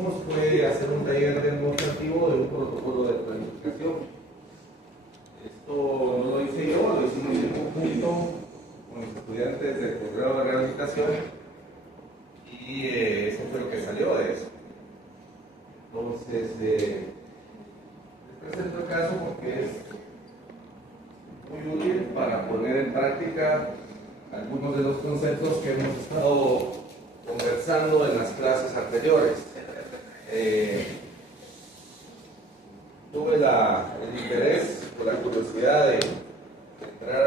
hicimos fue hacer un taller demostrativo de un protocolo de planificación. Esto no lo hice yo, lo hicimos en conjunto con los estudiantes del posgrado de rehabilitación y eso fue lo que salió de eso. Entonces, les presento el caso porque es muy útil para poner en práctica algunos de los conceptos que hemos estado conversando en las clases anteriores. Tuve el interés o la curiosidad de entrar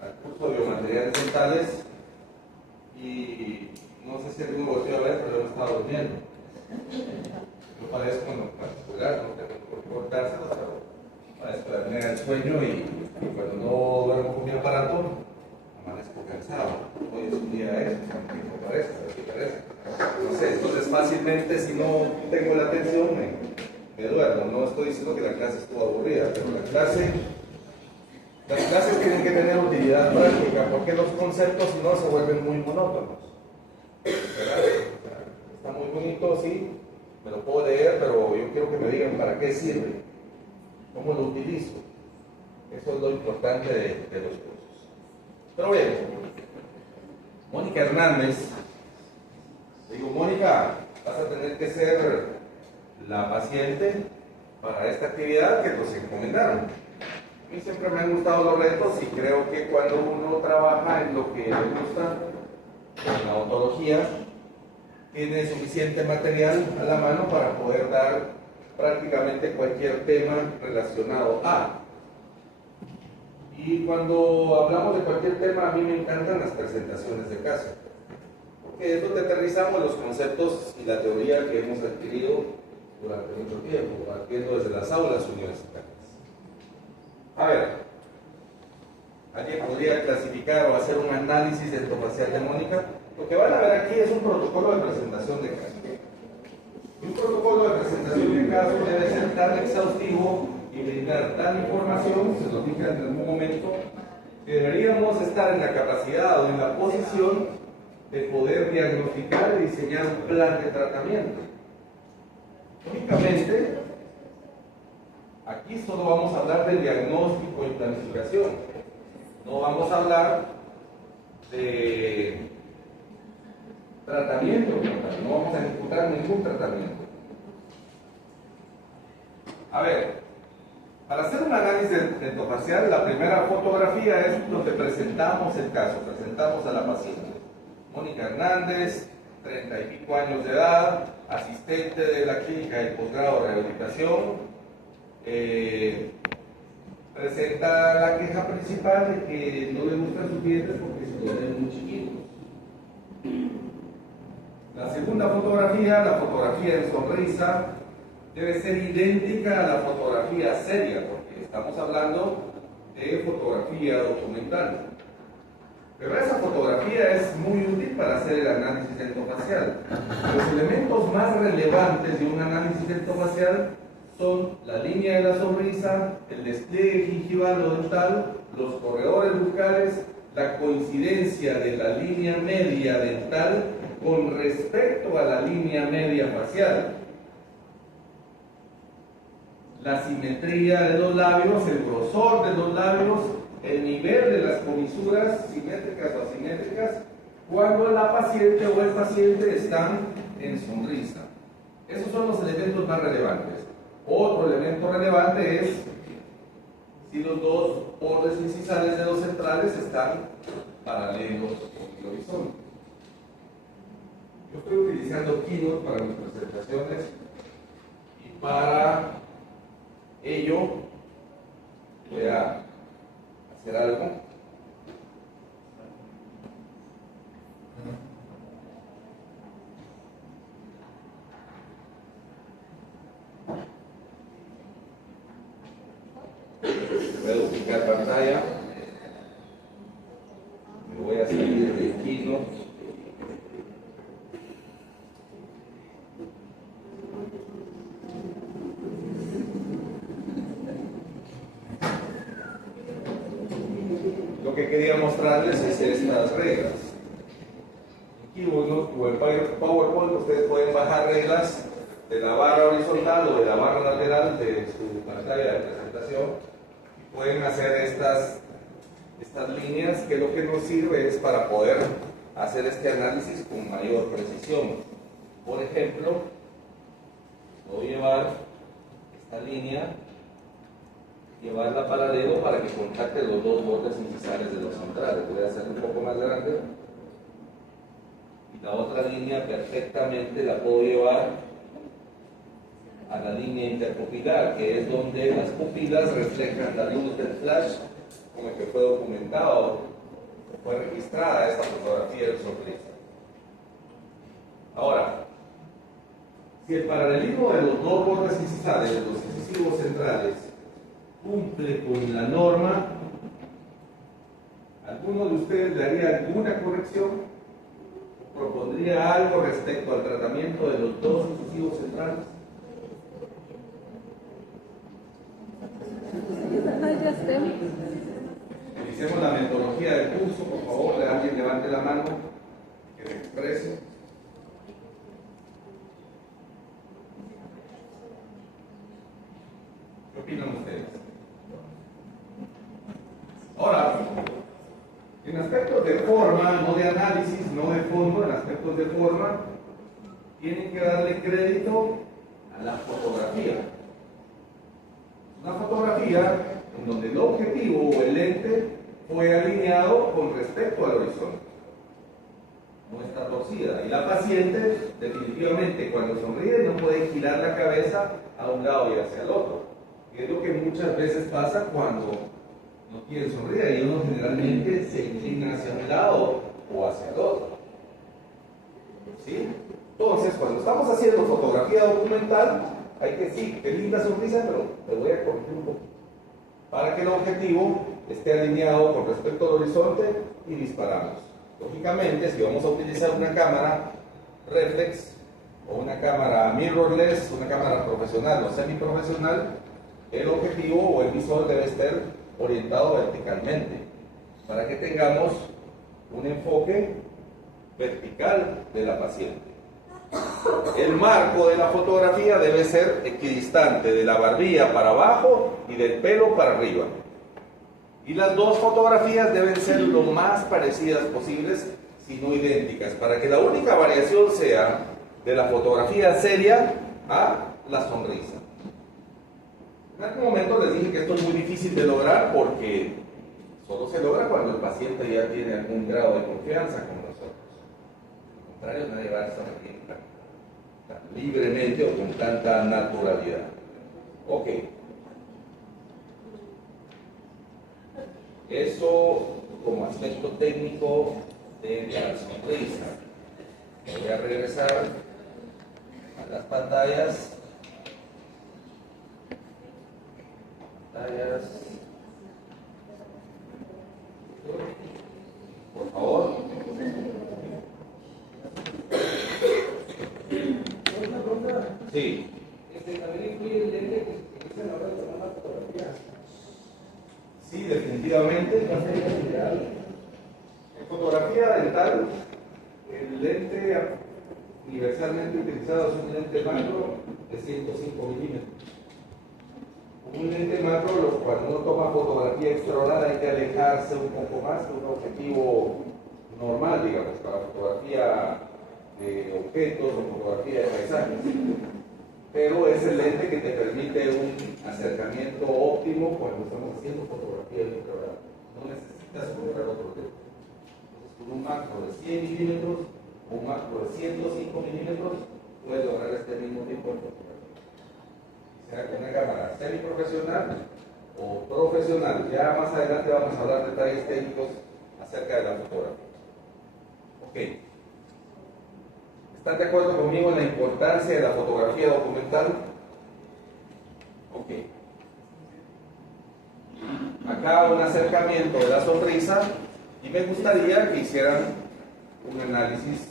al curso de biomateriales dentales y no sé si alguno volvió a ver, pero yo me estaba durmiendo. Yo padezco en lo particular, no tengo por cortárselo, pero padezco de apnea del sueño y cuando no duermo con mi aparato amanezco cansado. Hoy es un día eso, no parece, así parece. No sé, entonces fácilmente si no tengo la atención me duermo. No estoy diciendo que la clase estuvo aburrida, pero las clases tienen que tener utilidad práctica, porque los conceptos si no se vuelven muy monótonos. Está muy bonito, sí, me lo puedo leer, pero yo quiero que me digan para qué sirve, cómo lo utilizo. Eso es lo importante de los cursos. Pero bien, Mónica Hernández, digo, Mónica, vas a tener que ser la paciente para esta actividad que nos encomendaron. A mí siempre me han gustado los retos y creo que cuando uno trabaja en lo que le gusta, en la odontología, tiene suficiente material a la mano para poder dar prácticamente cualquier tema relacionado a. Y cuando hablamos de cualquier tema, a mí me encantan las presentaciones de caso, porque es donde aterrizamos los conceptos y la teoría que hemos adquirido durante mucho tiempo, partiendo desde las aulas universitarias. A ver, ¿alguien podría clasificar o hacer un análisis dentofacial de Mónica? Lo que van a ver aquí es un protocolo de presentación de caso. Y un protocolo de presentación de caso debe ser tan exhaustivo y brindar tal información, se lo dije en algún momento, que deberíamos estar en la capacidad o en la posición de poder diagnosticar y diseñar un plan de tratamiento. Únicamente, aquí solo vamos a hablar de diagnóstico y planificación. No vamos a hablar de tratamiento, no vamos a ejecutar ningún tratamiento. A ver, para hacer un análisis dentofacial, la primera fotografía es donde presentamos el caso, presentamos a la paciente. Mónica Hernández, 30 y pico años de edad, asistente de la clínica del posgrado de rehabilitación, presenta la queja principal de que no le gustan sus dientes porque se los ven muy chiquitos. La segunda fotografía, la fotografía en sonrisa, debe ser idéntica a la fotografía seria, porque estamos hablando de fotografía documental. Pero esa fotografía es muy útil para hacer el análisis dentofacial. Los elementos más relevantes de un análisis dentofacial son la línea de la sonrisa, el despliegue gingival o dental, los corredores bucales, la coincidencia de la línea media dental con respecto a la línea media facial, la simetría de los labios, el grosor de los labios, el nivel de las comisuras simétricas o asimétricas cuando la paciente o el paciente están en sonrisa. Esos son los elementos más relevantes. Otro elemento relevante es si los dos bordes incisales de los centrales están paralelos con el horizonte. Yo estoy utilizando Keynote para mis presentaciones y para ello voy a hacer algo. Voy a duplicar pantalla. Me voy a salir de Keynote. Lo que quería mostrarles es estas reglas. Aquí o en PowerPoint ustedes pueden bajar reglas de la barra horizontal o de la barra lateral de su pantalla de presentación y pueden hacer estas líneas, que lo que nos sirve es para poder hacer este análisis con mayor precisión. Por ejemplo, voy a llevar esta línea, llevarla paralelo para que contacte los dos bordes incisales de los centrales. Voy a hacerlo un poco más grande. Y la otra línea perfectamente la puedo llevar a la línea interpupilar, que es donde las pupilas reflejan la luz del flash, como el que fue documentado, fue registrada esta fotografía del sonrisa. Ahora, si el paralelismo de los dos bordes incisales, de los incisivos centrales, cumple con la norma, ¿alguno de ustedes le haría alguna corrección? ¿O propondría algo respecto al tratamiento de los dos incisivos centrales? Utilicemos la metodología del curso, por favor, alguien levante la mano, que se exprese. ¿Qué opinan ustedes? Ahora, en aspectos de forma, no de análisis, no de fondo, en aspectos de forma, tienen que darle crédito a la fotografía. Una fotografía en donde el objetivo o el lente fue alineado con respecto al horizonte. No está torcida. Y la paciente, definitivamente, cuando sonríe, no puede girar la cabeza a un lado y hacia el otro. Que es lo que muchas veces pasa cuando no quieren sonreír y uno generalmente se inclina hacia un lado o hacia el otro. ¿Sí? Entonces, cuando estamos haciendo fotografía documental, hay que decir, qué linda sonrisa, pero te voy a corregir un poco. Para que el objetivo esté alineado con respecto al horizonte y disparamos. Lógicamente, si vamos a utilizar una cámara reflex o una cámara mirrorless, una cámara profesional o semiprofesional, el objetivo o el visor debe estar orientado verticalmente para que tengamos un enfoque vertical de la paciente. El marco de la fotografía debe ser equidistante de la barbilla para abajo y del pelo para arriba. Y las dos fotografías deben ser lo más parecidas posibles, si no idénticas, para que la única variación sea de la fotografía seria a la sonrisa. En algún momento les dije que esto es muy difícil de lograr porque solo se logra cuando el paciente ya tiene algún grado de confianza con nosotros. Al contrario, nadie va a sonreír tan libremente o con tanta naturalidad. Ok. Eso como aspecto técnico de la sonrisa. Voy a regresar a las pantallas. Por favor. Sí. También incluye el lente que se utiliza a la hora de tomar la fotografía. Sí, definitivamente. En fotografía dental, el lente universalmente utilizado es un lente macro de 105 milímetros. Un lente macro, cuando uno toma fotografía extraoral, hay que alejarse un poco más de un objetivo normal, digamos, para fotografía de objetos o fotografía de paisajes. Pero es el lente que te permite un acercamiento óptimo cuando estamos haciendo fotografía de extraoral. No necesitas comprar otro lente. Entonces, con un macro de 100 milímetros o un macro de 105 milímetros, puedes lograr este mismo tipo de fotografía. Sea con una cámara semiprofesional o profesional. Ya más adelante vamos a hablar de detalles técnicos acerca de la fotografía. Ok. ¿Están de acuerdo conmigo en la importancia de la fotografía documental? Ok. Acá un acercamiento de la sonrisa y me gustaría que hicieran un análisis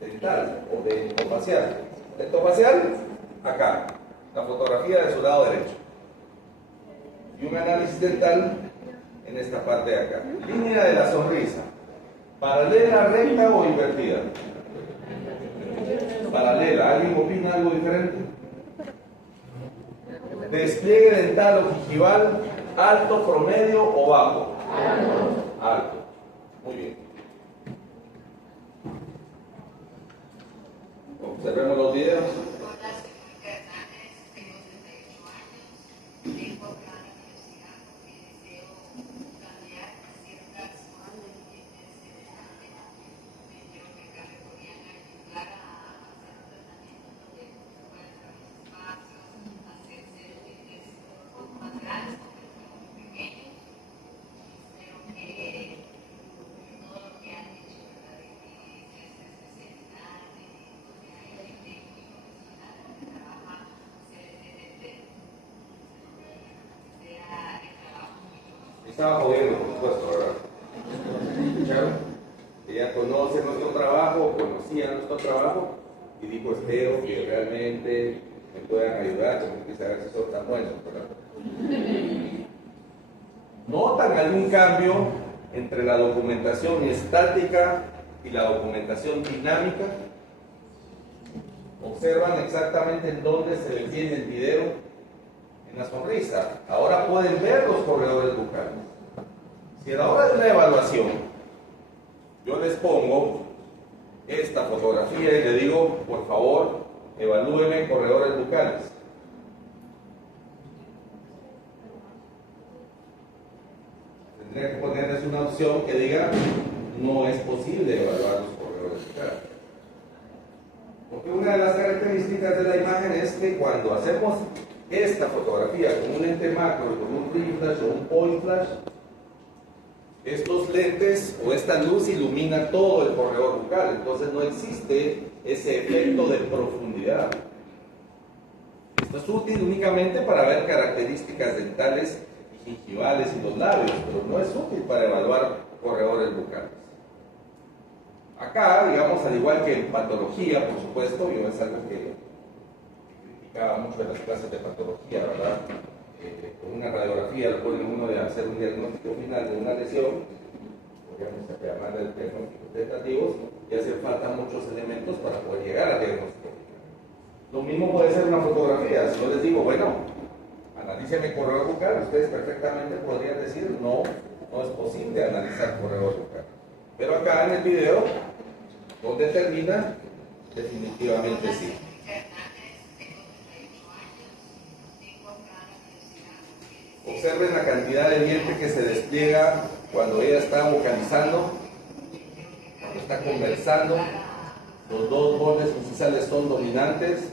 dental o dentofacial. Dentofacial, acá. La fotografía de su lado derecho y un análisis dental en esta parte de acá. Línea de la sonrisa, paralela, recta o invertida. ¿Alguien opina algo diferente? Despliegue dental o gingival, alto, promedio o bajo. Alto. Muy bien. Observemos los videos. Estaba jodiendo, por supuesto, ¿verdad? ¿Escucharon? Ella conoce nuestro trabajo, conocía nuestro trabajo y dijo, espero que realmente me puedan ayudar, como que saber si son tan buenos, ¿verdad? ¿Notan algún cambio entre la documentación estática y la documentación dinámica? ¿Observan exactamente en dónde se detiene el video? En la sonrisa. Ahora pueden ver los corredores bucales. Si a la hora de una evaluación yo les pongo esta fotografía y le digo, por favor, evalúenme corredores bucales. Tendría que ponerles una opción que diga, no es posible evaluar los corredores bucales. Porque una de las características de la imagen es que cuando hacemos esta fotografía con un lente macro, con un free flash o un point flash, estos lentes o esta luz ilumina todo el corredor bucal, entonces no existe ese efecto de profundidad. Esto es útil únicamente para ver características dentales y gingivales y los labios, pero no es útil para evaluar corredores bucales. Acá, digamos, al igual que en patología, por supuesto, yo es algo que criticaba mucho en las clases de patología, ¿verdad? Con una radiografía lo ponen uno de hacer un diagnóstico final de una lesión, podríamos llamar el diagnóstico tentativo, y hacen falta muchos elementos para poder llegar al diagnóstico final. Lo mismo puede ser una fotografía. Si yo les digo, bueno, analíceme el corredor bucal, ustedes perfectamente podrían decir, no, no es posible analizar corredor bucal. Pero acá en el video, ¿dónde termina? Definitivamente sí. Observen la cantidad de diente que se despliega cuando ella está vocalizando, cuando está conversando. Los dos bordes incisales son dominantes,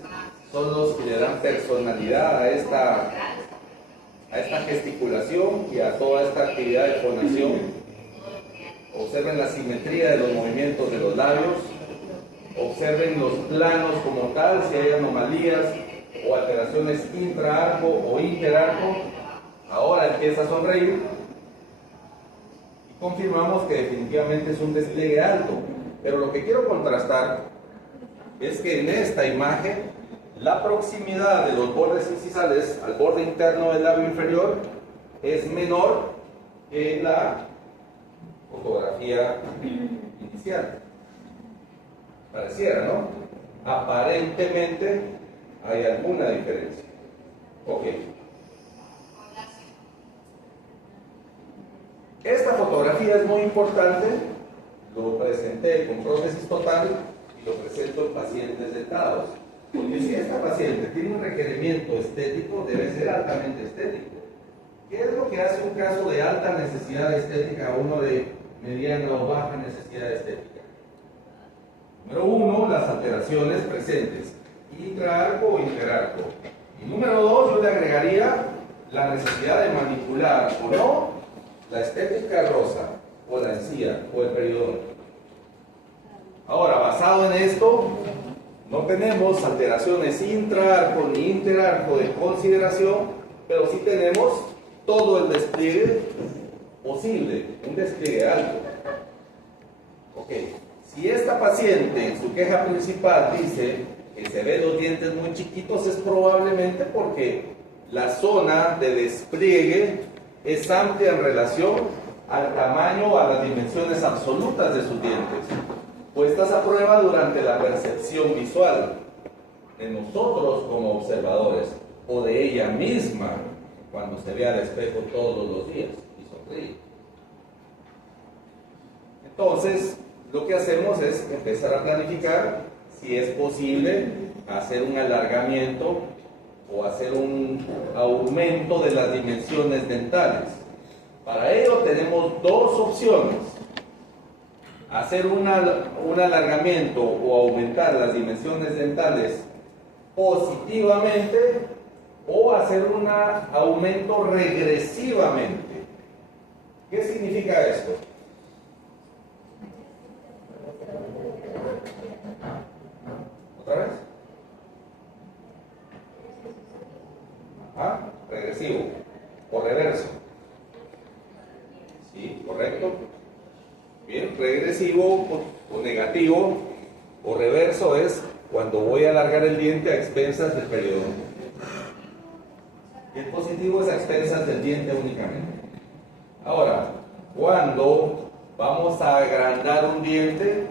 son los que le dan personalidad a esta gesticulación y a toda esta actividad de fonación. Observen la simetría de los movimientos de los labios, observen los planos como tal, si hay anomalías o alteraciones intraarco o interarco. Ahora empieza a sonreír y confirmamos que definitivamente es un despliegue alto. Pero lo que quiero contrastar es que en esta imagen la proximidad de los bordes incisales al borde interno del labio inferior es menor que en la fotografía inicial. Pareciera, ¿no? Aparentemente hay alguna diferencia. Ok. Esta fotografía es muy importante, lo presenté con prótesis total y lo presento en pacientes dentados. Porque si esta paciente tiene un requerimiento estético, debe ser altamente estético. ¿Qué es lo que hace un caso de alta necesidad estética a uno de mediana o baja necesidad estética? Número uno, las alteraciones presentes, intraarco o interarco. Y número dos, yo le agregaría la necesidad de manipular o no la estética rosa, o la encía, o el periodonto. Ahora, basado en esto, no tenemos alteraciones intraarco ni interarco de consideración, pero sí tenemos todo el despliegue posible, un despliegue alto. Ok, si esta paciente en su queja principal dice que se ven los dientes muy chiquitos, es probablemente porque la zona de despliegue es amplia en relación al tamaño o a las dimensiones absolutas de sus dientes, puestas a prueba durante la percepción visual. de nosotros como observadores o de ella misma cuando se ve al espejo todos los días y sonríe. Entonces, lo que hacemos es empezar a planificar si es posible hacer un alargamiento o hacer un aumento de las dimensiones dentales. Para ello tenemos dos opciones: hacer un alargamiento o aumentar las dimensiones dentales positivamente o hacer un aumento regresivamente. ¿Qué significa esto? ¿Otra vez? Ajá, regresivo o reverso. Sí, correcto. Bien, regresivo o negativo o reverso es cuando voy a alargar el diente a expensas del periodonto. Y el positivo es a expensas del diente únicamente. Ahora, cuando vamos a agrandar un diente,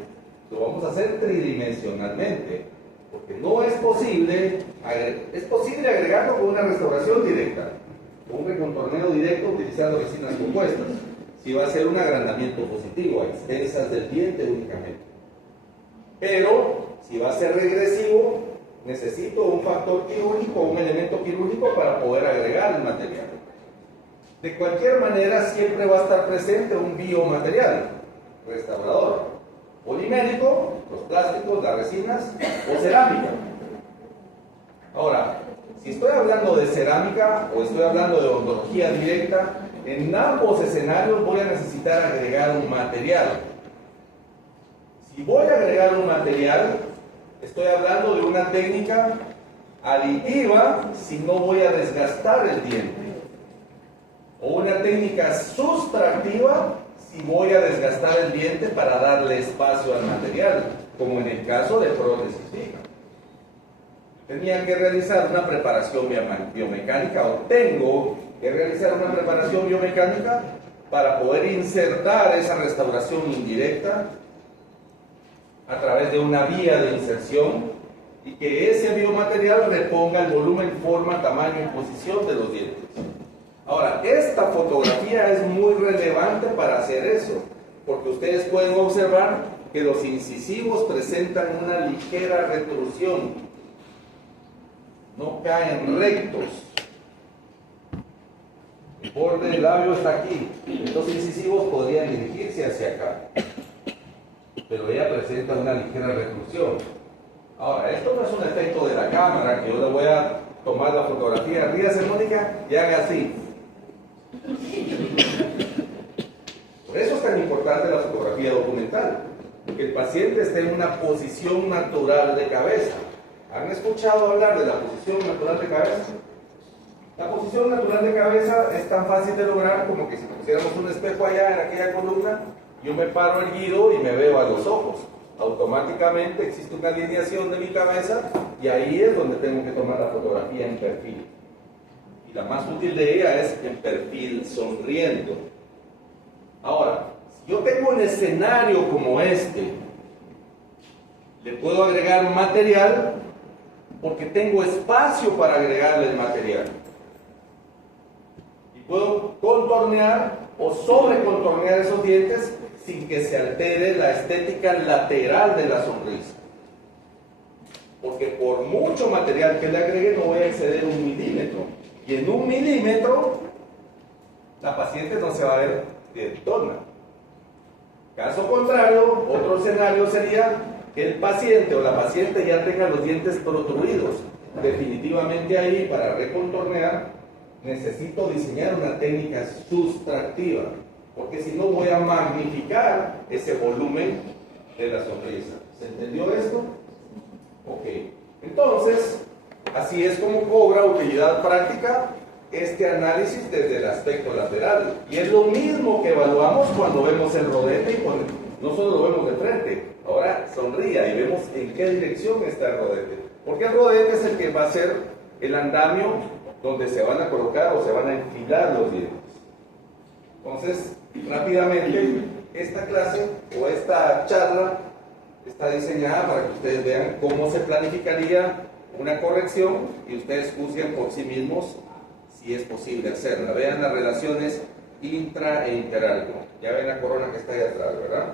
lo vamos a hacer tridimensionalmente, porque no es posible, agregarlo con una restauración directa, con un recontorneo directo utilizando resinas compuestas. Si va a ser un agrandamiento positivo, a expensas del diente únicamente. Pero, si va a ser regresivo, necesito un factor quirúrgico, un elemento quirúrgico para poder agregar el material. De cualquier manera, siempre va a estar presente un biomaterial restaurador, polimérico, los plásticos, las resinas o cerámica. Ahora, si estoy hablando de cerámica o estoy hablando de odontología directa, en ambos escenarios voy a necesitar agregar un material. Si voy a agregar un material, estoy hablando de una técnica aditiva si no voy a desgastar el diente, o una técnica sustractiva si voy a desgastar el diente para darle espacio al material, como en el caso de prótesis fija. Tenía que realizar una preparación biomecánica, o tengo que realizar una preparación biomecánica para poder insertar esa restauración indirecta a través de una vía de inserción y que ese biomaterial reponga el volumen, forma, tamaño y posición de los dientes. Ahora, esta fotografía es muy relevante para hacer eso, porque ustedes pueden observar que los incisivos presentan una ligera retrusión, no caen rectos. El borde del labio está aquí, los incisivos podrían dirigirse hacia acá, pero ella presenta una ligera retrusión. Ahora, esto no es un efecto de la cámara, que yo le voy a tomar la fotografía, ríase Mónica, y haga así. Por eso es tan importante la fotografía documental, que el paciente esté en una posición natural de cabeza. ¿Han escuchado hablar de la posición natural de cabeza? La posición natural de cabeza es tan fácil de lograr como que si pusiéramos un espejo allá en aquella columna, yo me paro erguido y me veo a los ojos. Automáticamente existe una alineación de mi cabeza y ahí es donde tengo que tomar la fotografía en perfil. Y la más útil de ella es en perfil sonriendo. Ahora, si yo tengo un escenario como este, le puedo agregar material porque tengo espacio para agregarle el material. Y puedo contornear o sobrecontornear esos dientes sin que se altere la estética lateral de la sonrisa. Porque por mucho material que le agregue no voy a exceder 1 milímetro. Y en 1 milímetro la paciente no se va a ver dientona. Caso contrario, otro escenario sería que el paciente o la paciente ya tenga los dientes protruidos. Definitivamente ahí, para recontornear, necesito diseñar una técnica sustractiva, porque si no voy a magnificar ese volumen de la sonrisa. ¿Se entendió esto? Ok. Entonces, así es como cobra utilidad práctica este análisis desde el aspecto lateral. Y es lo mismo que evaluamos cuando vemos el rodete y no solo lo vemos de frente, ahora sonría y vemos en qué dirección está el rodete. Porque el rodete es el que va a ser el andamio donde se van a colocar o se van a enfilar los dientes. Entonces, rápidamente, esta clase o esta charla está diseñada para que ustedes vean cómo se planificaría una corrección y ustedes juzguen por sí mismos si es posible hacerla. Vean las relaciones intra e interalgo. Ya ven la corona que está ahí atrás, ¿verdad?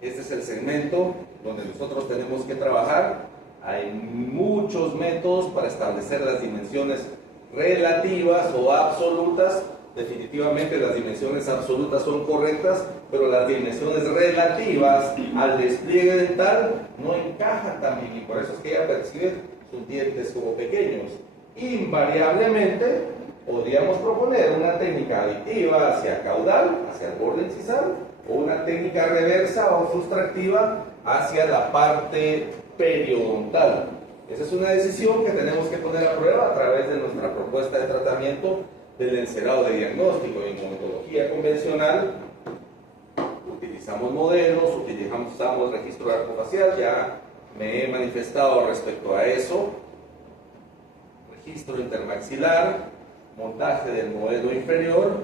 Este es el segmento donde nosotros tenemos que trabajar. Hay muchos métodos para establecer las dimensiones relativas o absolutas. Definitivamente las dimensiones absolutas son correctas, pero las dimensiones relativas al despliegue dental no encajan tan bien, y por eso es que ella percibe sus dientes como pequeños. Invariablemente podríamos proponer una técnica aditiva hacia caudal, hacia el borde incisal, o una técnica reversa o sustractiva hacia la parte periodontal. Esa es una decisión que tenemos que poner a prueba a través de nuestra propuesta de tratamiento del encerado de diagnóstico. En odontología convencional utilizamos modelos, utilizamos registro de arco facial, ya me he manifestado respecto a eso, registro intermaxilar, montaje del modelo inferior,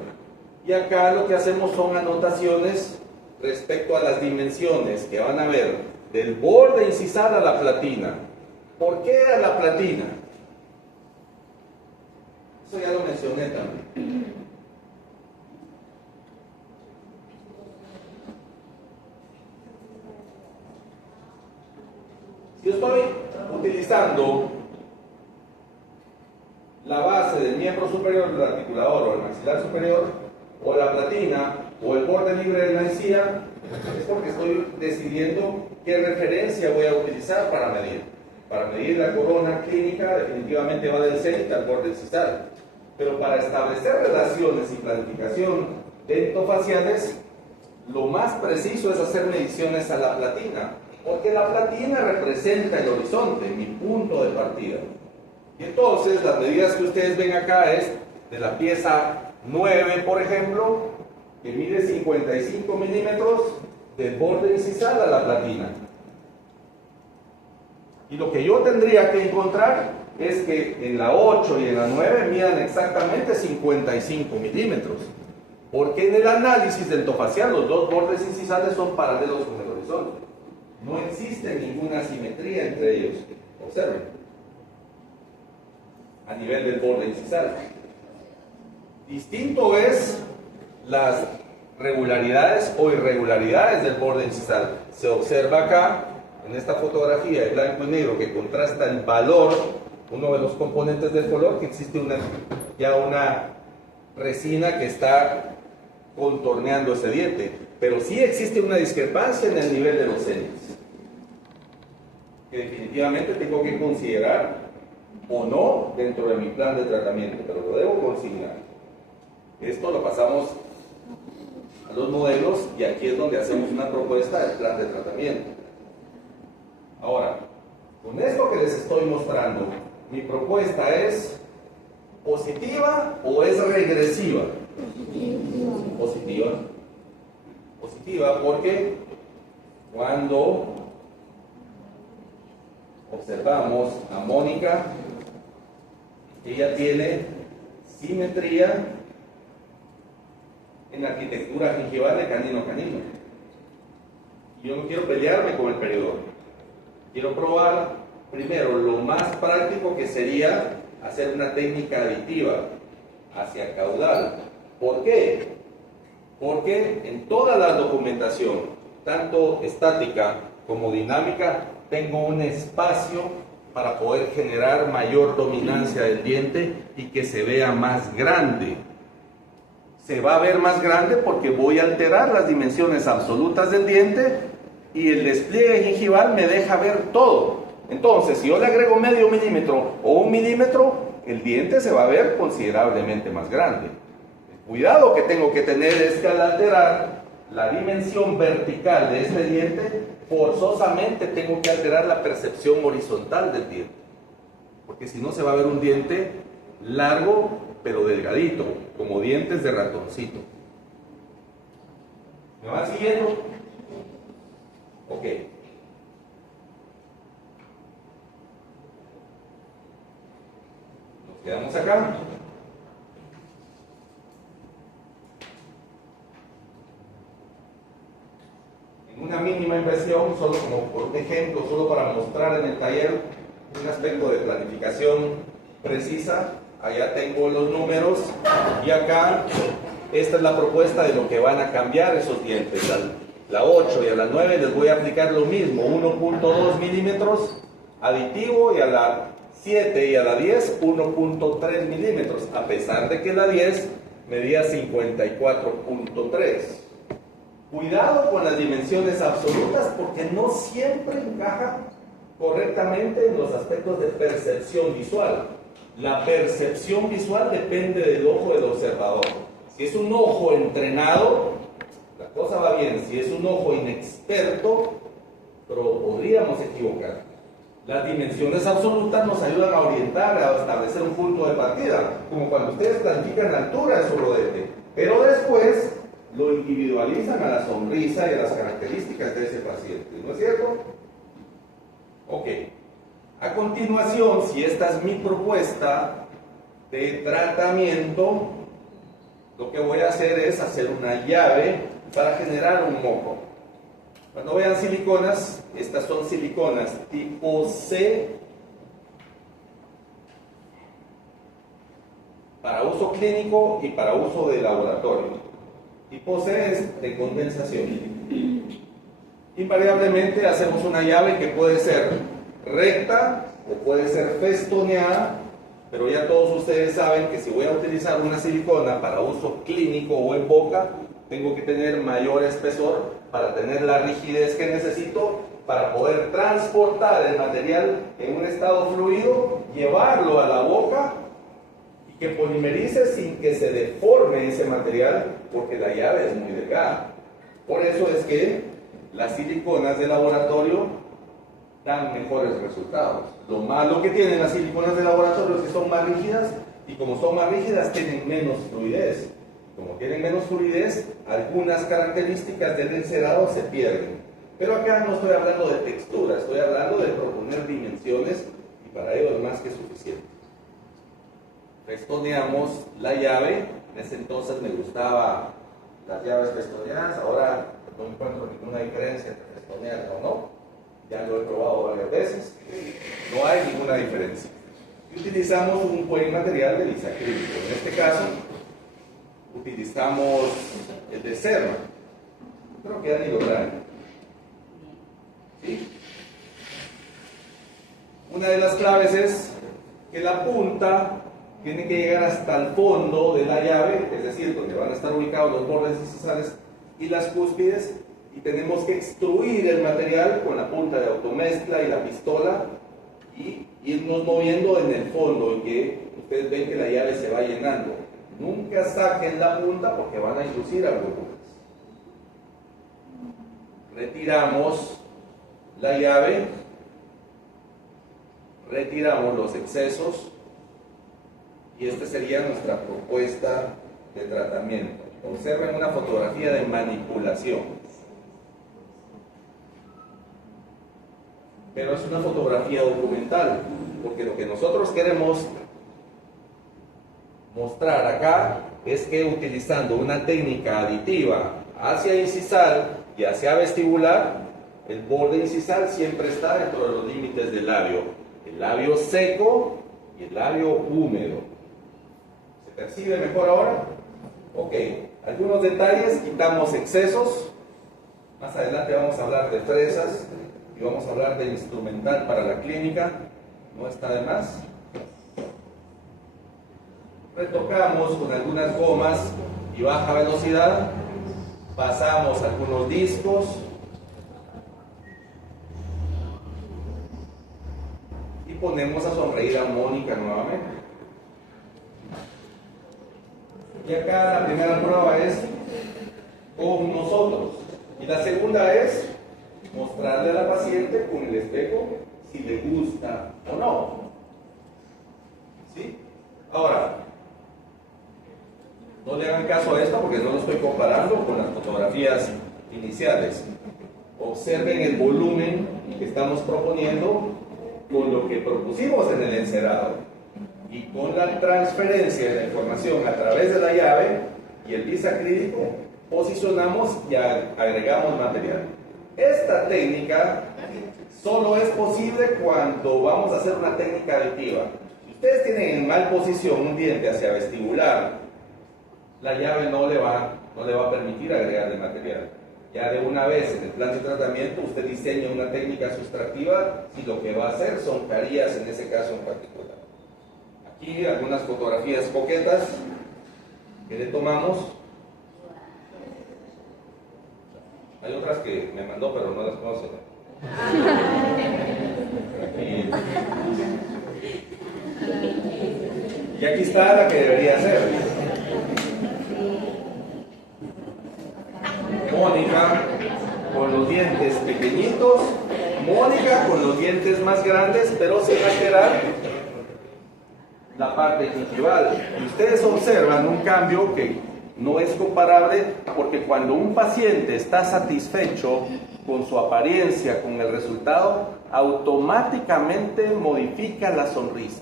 y acá lo que hacemos son anotaciones respecto a las dimensiones que van a ver del borde incisal a la platina. ¿Por qué a la platina? Eso ya lo mencioné también. Si yo estoy utilizando la base del miembro superior del articulador o el maxilar superior, o la platina, o el borde libre de la encía, es porque estoy decidiendo qué referencia voy a utilizar para medir. Para medir la corona clínica, definitivamente va del cenit al borde incisal. Pero para establecer relaciones y planificación dentofaciales, lo más preciso es hacer mediciones a la platina, porque la platina representa el horizonte, mi punto de partida. Y entonces las medidas que ustedes ven acá es de la pieza 9, por ejemplo, que mide 55 milímetros del borde incisal a la platina. Y lo que yo tendría que encontrar es que en la 8 y en la 9 midan exactamente 55 milímetros. Porque en el análisis dentofacial los dos bordes incisales son paralelos con el horizonte. No existe ninguna asimetría entre ellos. Observen. A nivel del borde incisal. Distinto es las regularidades o irregularidades del borde incisal. Se observa acá, en esta fotografía de blanco y negro, que contrasta el valor, uno de los componentes del color, que existe ya una resina que está contorneando ese diente. Pero sí existe una discrepancia en el nivel de los cénits, que definitivamente tengo que considerar o no dentro de mi plan de tratamiento, pero lo debo consignar. Esto lo pasamos a los modelos y aquí es donde hacemos una propuesta del plan de tratamiento. Ahora, con esto que les estoy mostrando, mi propuesta es positiva o es regresiva. Positiva. Positiva porque cuando observamos a Mónica, ella tiene simetría en la arquitectura gingival de canino a canino. Y yo no quiero pelearme con el periodonto. Quiero probar primero lo más práctico, que sería hacer una técnica aditiva hacia caudal. ¿Por qué? Porque en toda la documentación, tanto estática como dinámica, tengo un espacio para poder generar mayor dominancia del diente y que se vea más grande. Se va a ver más grande porque voy a alterar las dimensiones absolutas del diente y el despliegue gingival me deja ver todo. Entonces, si yo le agrego medio milímetro o 1 milímetro, el diente se va a ver considerablemente más grande. El cuidado que tengo que tener es que al alterar la dimensión vertical de este diente, forzosamente tengo que alterar la percepción horizontal del diente, porque si no se va a ver un diente largo pero delgadito, como dientes de ratoncito. ¿Me van siguiendo? Ok. Nos quedamos acá. En una mini mínima inversión, solo como por un ejemplo, solo para mostrar en el taller un aspecto de planificación precisa. Allá tengo los números y acá esta es la propuesta de lo que van a cambiar esos dientes. A la 8 y a la 9 les voy a aplicar lo mismo, 1.2 milímetros aditivo, y a la 7 y a la 10 1.3 milímetros, a pesar de que la 10 medía 54.3. Cuidado con las dimensiones absolutas porque no siempre encaja correctamente en los aspectos de percepción visual. La percepción visual depende del ojo del observador. Si es un ojo entrenado, la cosa va bien. Si es un ojo inexperto, pero podríamos equivocar. Las dimensiones absolutas nos ayudan a orientar, a establecer un punto de partida, como cuando ustedes planifican la altura de su rodete, pero después lo individualizan a la sonrisa y a las características de ese paciente, ¿no es cierto? Ok. A continuación, si esta es mi propuesta de tratamiento, lo que voy a hacer es hacer una llave para generar un moco. Cuando vean siliconas, estas son siliconas tipo C para uso clínico y para uso de laboratorio. Tipo C es de condensación. Invariablemente hacemos una llave que puede ser recta o puede ser festoneada, pero ya todos ustedes saben que si voy a utilizar una silicona para uso clínico o en boca, tengo que tener mayor espesor para tener la rigidez que necesito para poder transportar el material en un estado fluido, llevarlo a la boca y que polimerice sin que se deforme ese material, porque la llave es muy delgada. Por eso es que las siliconas de laboratorio dan mejores resultados. Lo malo que tienen las siliconas de laboratorio es que son más rígidas, y como son más rígidas tienen menos fluidez. Como tienen menos fluidez, algunas características del encerado se pierden. Pero acá no estoy hablando de textura, estoy hablando de proponer dimensiones, y para ello es más que suficiente. Festoneamos la llave. En ese entonces me gustaba las llaves festoneadas, ahora no encuentro ninguna diferencia entre festonear o no. Ya lo he probado varias veces, no hay ninguna diferencia. Y utilizamos un buen material de bisacrílico. En este caso, utilizamos el de Cerma. Creo que ya ni lo traen. ¿Sí? Una de las claves es que la punta tiene que llegar hasta el fondo de la llave, es decir, donde van a estar ubicados los bordes incisales y las cúspides, y tenemos que extruir el material con la punta de automezcla y la pistola y irnos moviendo en el fondo, en que ustedes ven que la llave se va llenando. Nunca saquen la punta porque van a inducir a burbujas. Retiramos la llave, retiramos los excesos, y esta sería nuestra propuesta de tratamiento. Observen una fotografía de manipulación. Pero es una fotografía documental, porque lo que nosotros queremos mostrar acá es que utilizando una técnica aditiva hacia incisal y hacia vestibular, el borde incisal siempre está dentro de los límites del labio. El labio seco y el labio húmedo. ¿Se percibe mejor ahora? Ok, algunos detalles, quitamos excesos. Más adelante vamos a hablar de fresas y vamos a hablar de instrumental para la clínica, no está de más. Retocamos con algunas gomas y baja velocidad, pasamos algunos discos y ponemos a sonreír a Mónica nuevamente. Y acá la primera prueba es con nosotros, y la segunda es mostrarle a la paciente con el espejo si le gusta o no. ¿Sí? Ahora, no le hagan caso a esto porque no lo estoy comparando con las fotografías iniciales. Observen el volumen que estamos proponiendo con lo que propusimos en el encerado, y con la transferencia de la información a través de la llave y el bisacrílico posicionamos y agregamos material. Esta técnica solo es posible cuando vamos a hacer una técnica aditiva. Si ustedes tienen en mal posición un diente hacia vestibular, la llave no le va a permitir agregarle material. Ya de una vez en el plan de tratamiento usted diseña una técnica sustractiva y lo que va a hacer son carillas en ese caso en particular. Aquí algunas fotografías coquetas que le tomamos. Hay otras que me mandó pero no las conocen. Y aquí está la que debería ser. Mónica con los dientes pequeñitos, Mónica con los dientes más grandes, pero sin alterar la parte gingival. Y ustedes observan un cambio que no es comparable, porque cuando un paciente está satisfecho con su apariencia, con el resultado, automáticamente modifica la sonrisa.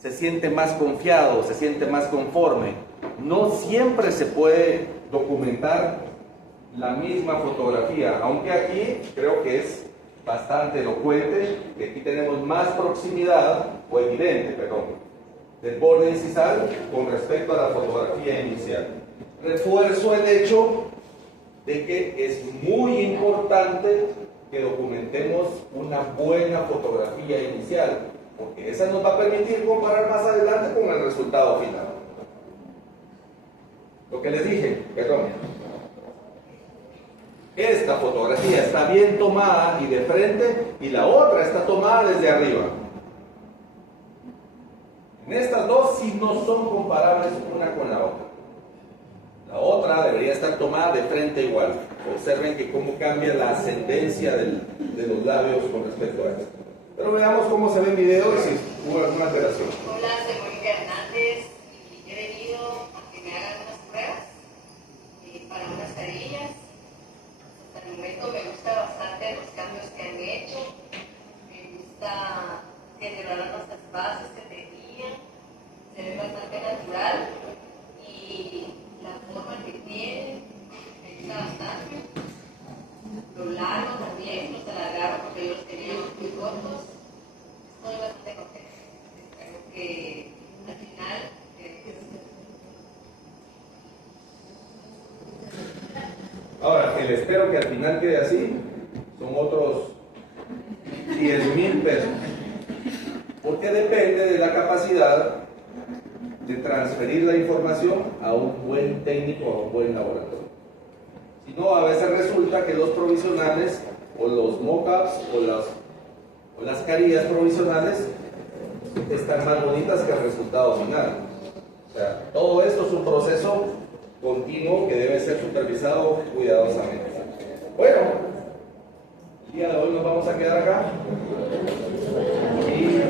Se siente más confiado, se siente más conforme. No siempre se puede documentar la misma fotografía, aunque aquí creo que es bastante elocuente, que aquí tenemos más proximidad, o evidente, perdón, del borde incisal con respecto a la fotografía inicial. Refuerzo el hecho de que es muy importante que documentemos una buena fotografía inicial, porque esa nos va a permitir comparar más adelante con el resultado final. Lo que les dije, perdón. Esta fotografía está bien tomada y de frente, y la otra está tomada desde arriba. En estas dos sí no son comparables una con la otra. La otra debería estar tomada de frente igual. Observen que cómo cambia la ascendencia de los labios con respecto a esto. Pero veamos cómo se ve en video y si hubo alguna alteración. Hola, soy Mónica Hernández y he venido a que me hagan unas pruebas para unas carillas. Hasta el momento me gusta bastante los cambios que han hecho. Me gusta que elevaron las bases que tenían. Se ve bastante natural y la forma que tiene me gusta bastante. Lo largo también, los alargaron porque yo los tenía muy cortos. Estoy bastante contenta. Espero que al final Ahora, el espero que al final quede así son otros 10,000 pesos, porque depende de la capacidad de transferir la información a un buen técnico, a un buen laboratorio. Si no, a veces resulta que los provisionales o los mock-ups o las carillas provisionales están más bonitas que el resultado final. O sea, todo esto es un proceso continuo que debe ser supervisado cuidadosamente. Bueno, el día de hoy nos vamos a quedar acá y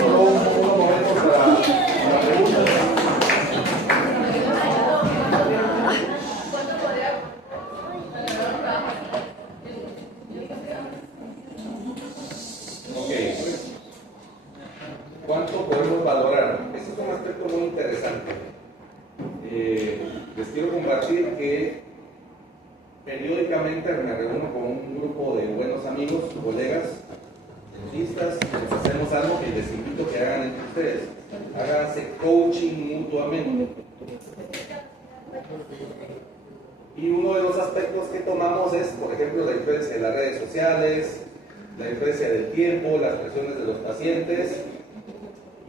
solo unos momentos para preguntas. ¿Cuánto podemos valorar? Este es un aspecto muy interesante. Les quiero compartir que periódicamente me reúno con un grupo de buenos amigos, colegas, dentistas, les hacemos algo que les invito a que hagan entre ustedes. Háganse coaching mutuamente. Y uno de los aspectos que tomamos es, por ejemplo, la influencia de las redes sociales, la influencia del tiempo, las presiones de los pacientes,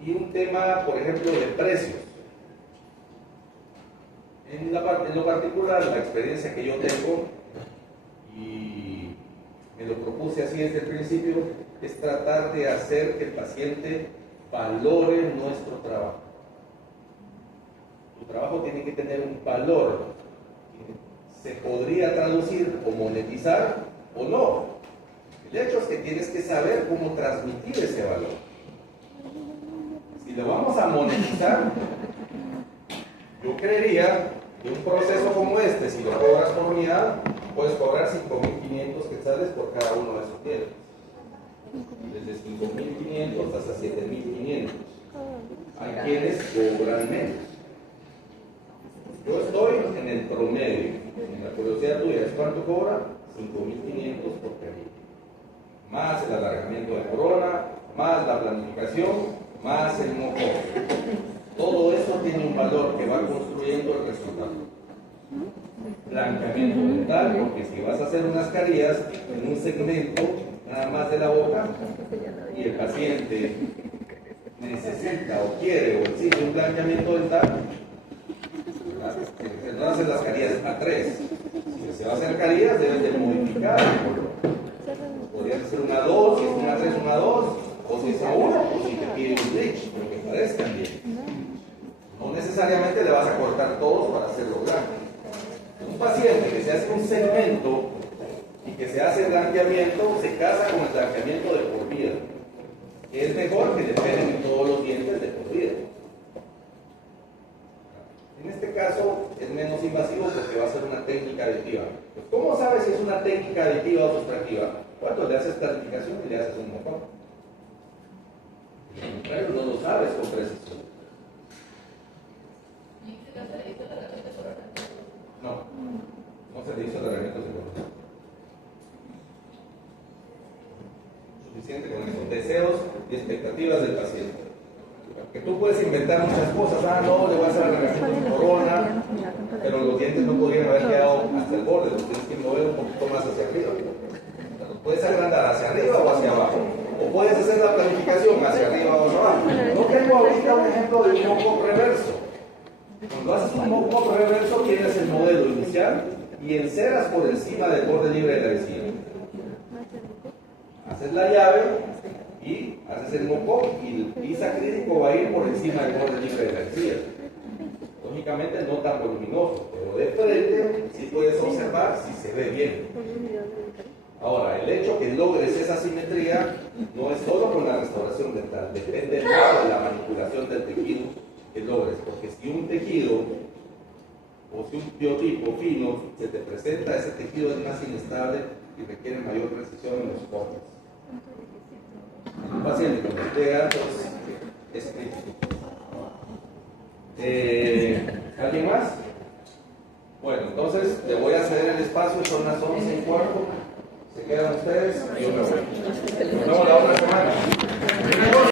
y un tema, por ejemplo, de precios. En lo particular, la experiencia que yo tengo, y me lo propuse así desde el principio, es tratar de hacer que el paciente valore nuestro trabajo. Tu trabajo tiene que tener un valor. Se podría traducir o monetizar o no. El hecho es que tienes que saber cómo transmitir ese valor. Si lo vamos a monetizar, yo creería que un proceso como este, si lo cobras por unidad, puedes cobrar 5.500 quetzales por cada uno de esos dientes. Desde 5.500 hasta 7.500. Hay quienes cobran menos. Yo estoy en el promedio. La curiosidad tuya es cuánto cobra, 5.500 por carilla. Más el alargamiento de corona, más la planificación, más el moco. Todo eso tiene un valor que va construyendo el resultado. Blanqueamiento dental, porque si vas a hacer unas carillas en un segmento nada más de la boca y el paciente necesita o quiere o exige un blanqueamiento dental, no hacen las carillas a 3. Si se va a hacer carillas, deben de modificar el color. Podrías hacer una 2, si es una 3, una 2, o si es a 1, o si te pide un bleach, pero que parezcan bien. No necesariamente le vas a cortar todos para hacerlo blanco. Un paciente que se hace un segmento y que se hace blanqueamiento, se casa con el blanqueamiento de por vida. Es mejor que le peguen todos los dientes de por vida. En este caso es menos invasivo porque va a ser una técnica aditiva. Pues, ¿cómo sabes si es una técnica aditiva o sustractiva? Cuando le haces planificación y le haces un motor. De lo contrario, no lo sabes con precisión. No se le hizo tratamiento psicológico. Suficiente con eso. Deseos y expectativas del paciente. Que tú puedes inventar muchas cosas. No, le voy a hacer alargamiento de corona, pero los dientes no podrían haber quedado hasta el borde, los tienes que mover un poquito más hacia arriba. Los puedes agrandar hacia arriba o hacia abajo. O puedes hacer la planificación hacia arriba o hacia abajo. No tengo ahorita un ejemplo de un moco reverso. Cuando haces un moco reverso, tienes el modelo inicial y enceras por encima del borde libre de la encía. Haces la llave y haces el moco y el pis acrílico va a ir por encima del borde libre de la encía. Lógicamente no tan voluminoso, pero de frente sí puedes observar si se ve bien. Ahora, el hecho que logres esa simetría no es solo con la restauración dental, depende mucho de la manipulación del tejido que logres, porque si un tejido o si un biotipo fino se te presenta, ese tejido es más inestable y requiere mayor precisión en los cortes. Un paciente con TEA, pues, es crítico. ¿Alguien más? Bueno, entonces le voy a ceder el espacio, son las 11:15. Se quedan ustedes y yo me voy. Nos vemos la otra semana.